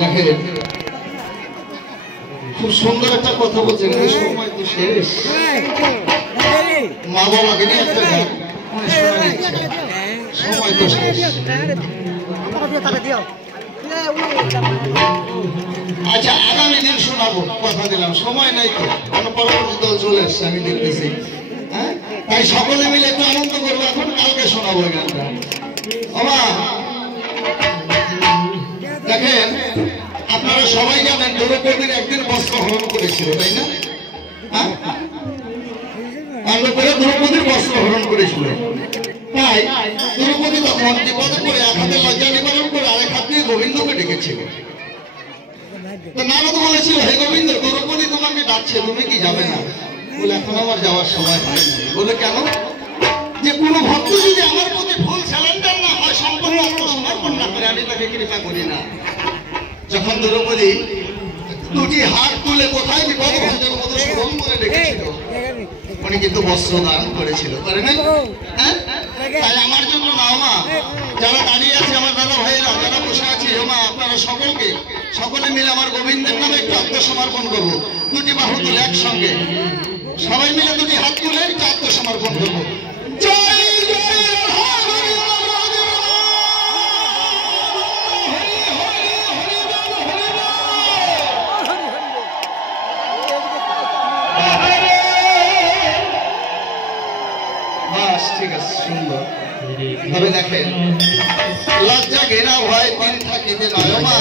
দেখেন খুব সুন্দর একটা কথা বলছেন, সময় তো শেষ। মা বাবাকে নিয়ে একটা গান সময় তো শেষ। আচ্ছা আগামী দিন শোনাবো, কথা দিলাম, সময় নাই তো, কোনো পরবর্তী দল চলে এসছে আমি দেখতেছি। হ্যাঁ, তাই সকলে মিলে একটু আনন্দ করবো। এখন কালকে শোনাবো এই গানটা। বাবা দেখেন, আপনারা সবাই জানেন দ্রৌপদীর একদিন বস্ত্র হরণ করেছিল, তাই না? দ্রৌপদীর বস্ত্র হরণ করেছিল। তাই দ্রৌপদী তখন বিপদে করে এক হাতে লজ্জা নিবারণ করে আরেক হাত দিয়ে গোবিন্দকে ডেকেছিল। নারদ বলেছিল, হে গোবিন্দ, দ্রৌপদী তোমাকে ডাকছে, তুমি কি যাবে না? বলে এখন আমার যাওয়ার সময় হয়। বলে কেন? যে কোনো ভক্ত যদি আমার প্রতি ফুল স্যালেন্ডার না হয়, সম্পূর্ণ আত্মসমর্পণ না করে, আমি তাকে কৃপা করি না। যখন দ্রৌপদী দুটি হাত তুলে কোথায় বিপদ ভঞ্জন মতো স্মরণ করে ডেকেছিল, উনি কিন্তু বস্ত্র দান করেছিল, করে নাই? হ্যাঁ, তাই আমার জন্য নাও মা, যারা দাঁড়িয়ে আছে আমার দাদা ভাইয়েরা, যারা বসে আছে, মা আপনারা সকলে মিলে আমার গোবিন্দের নামে একটু আত্মসমর্পণ করবো। দুটি বাহু তুলে একসঙ্গে সবাই মিলে দুটি হাত তুলে একটু আত্মসমর্পণ করবো। জয় জয় ঠিক আছে, সুন্দর। তবে দেখেন, লজ্জা ঘেরা ভয় তিন থাকিতে নয় মা।